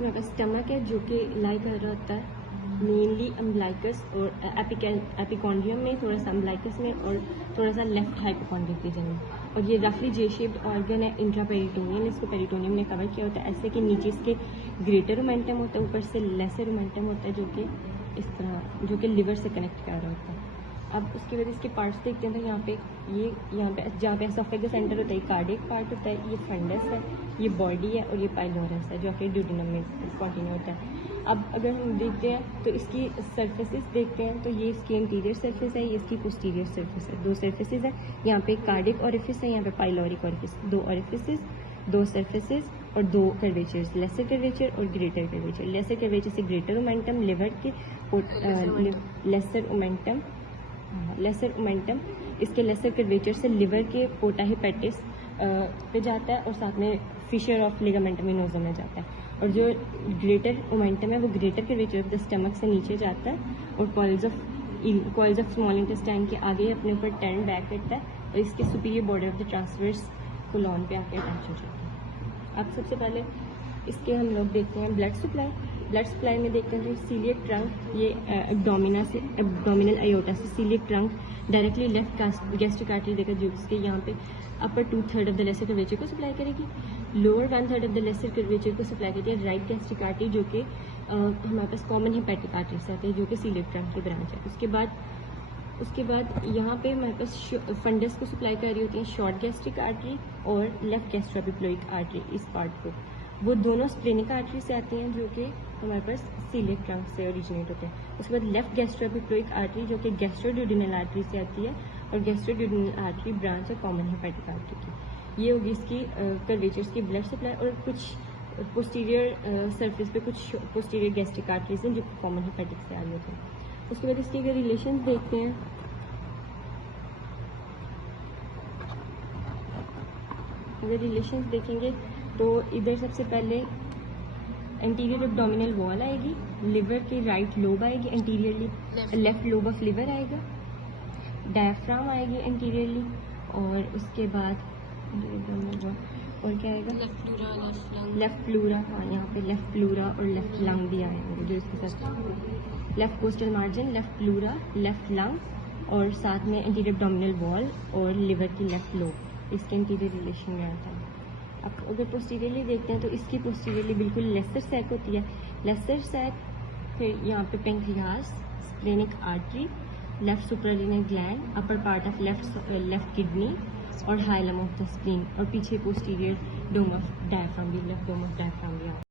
मेरे पास स्टमक है जो कि लाई कर रहा होता है मेनली अम्बलाइकस और एपिकॉन्ड्रियम में, थोड़ा सा अम्बलाइकस में और थोड़ा सा लेफ्ट हाइपोकॉन्ड्रियम रीजन में। और ये रफली जे शेप्ड ऑर्गन है इंट्रापेरिटोनियम। इसको पेरिटोनियम में कवर किया होता है ऐसे कि नीचे इसके ग्रेटर ओमेंटम होता है, ऊपर से लेसर ओमेंटम होता है जो कि इस तरह जो कि लिवर से कनेक्ट कर रहा होता है। अब उसके बाद इसके पार्ट्स देखते हैं तो यहाँ पे जहाँ पे एसोफेगस सेंटर होता है कार्डियक पार्ट होता है, ये फंडस है, ये बॉडी है और ये पाइलोरस है जो कि ड्यूडेनम में कंटिन्यू होता है। अब अगर हम देखते हैं तो इसकी सरफेसेस देखते हैं तो ये इसकी इंटीरियर सरफेस है, ये इसकी पोस्टीरियर सरफेस है। दो सरफेसेस है, यहाँ पे कार्डियक ओरिफिस है, यहाँ पे पाइलोरिक ओरिफिस। दो ओरिफिसेस, दो सरफेसेस और दो कर्वेचर्स, लेसर कर्वेचर और ग्रेटर कर्वेचर। लेसर कर्वेचर से ग्रेटर ओमेंटम लिवर के लेसर ओमेंटम इसके लेसर कर्वेचर से लिवर के पोर्टा हेपेटिस पे जाता है और साथ में फिशर ऑफ लिगामेंटम इनोसा में जाता है। और जो ग्रेटर ओमेंटम है वो greater curvature of the stomach से नीचे जाता है और कॉइल्स ऑफ स्मॉल इंटेस्टाइन के आगे अपने ऊपर टर्न बैक करता है और इसके superior border of the transverse colon पे आके अटैच हो जाता है। अब सबसे पहले इसके हम लोग देखते हैं ब्लड सप्लाई में देखते हैं तो सीलियक ट्रंक, ये एब्डोमिनल आयोटा से coeliac trunk directly left gastric artery देकर जो इसके यहाँ पे upper 2/3 of the lesser curvature को सप्लाई करेगी, lower 1/3 of the lesser curvature को सप्लाई करती है राइट गैस्ट्रिक आर्टरी जो कि हमारे पास कॉमन हेपेटिक आर्टरी से आती है जो कि सीलियक ट्रंक की ब्रांच है। उसके बाद यहाँ पे हमारे पास फंडस को सप्लाई कर रही होती है शॉर्ट गैस्ट्रिक आर्टरी और लेफ्ट गैस्ट्रोएपिक्लोइक आर्टरी, इस पार्ट को वो दोनों स्प्लेनिक आर्टरी से आती हैं जो कि हमारे पास सीलियक ट्रंक से ओरिजिनेट होते हैं। उसके बाद लेफ्ट गैस्ट्रोएपिक्लोइक आर्टरी जो कि गैस्ट्रोड्यूडेनल आर्टरी से आती है और गैस्ट्रोड्यूडेनल आर्टरी ब्रांच है कॉमन हेपेटिक आर्टरी की। ये होगी इसकी कर्वेचर्स की ब्लड सप्लाई। और कुछ पोस्टीरियर सरफेस पे कुछ पोस्टीरियर गैस्ट्रिक आर्टरीज हैं जो कॉमन हेपेटिक से आ रही होती हैं। उसके बाद इसके अगर रिलेशन देखते हैं देखेंगे तो इधर सबसे पहले एंटीरियर एब्डोमिनल वॉल आएगी, लिवर की राइट लोब आएगी anteriorly, left lobe of liver आएगा, डायफ्राम आएगी एंटीरियरली और उसके बाद और क्या आएगा लेफ्ट प्लूरा। हाँ, यहाँ पे लेफ्ट प्लूरा और लेफ्ट लंग भी आएंगे जो इसके साथ left coastal margin, left pleura, left lung और साथ में एंटीरियर एब्डोमिनल वॉल और लिवर की लेफ्ट लोब, इसके इंटीरियर रिलेशन में आता है। अब अगर पोस्टीरियरली देखते हैं तो इसकी पोस्टीरियरली बिल्कुल लेसर सैक होती है, लेसर सैक, फिर यहाँ पे pancreas, splenic artery, left suprarenal gland, upper part of left kidney और हाइलम ऑफ द स्प्लीन और पीछे पोस्टीरियर डोम ऑफ डायफ्राम भी, लेफ्ट डोम ऑफ डायफ्राम भी।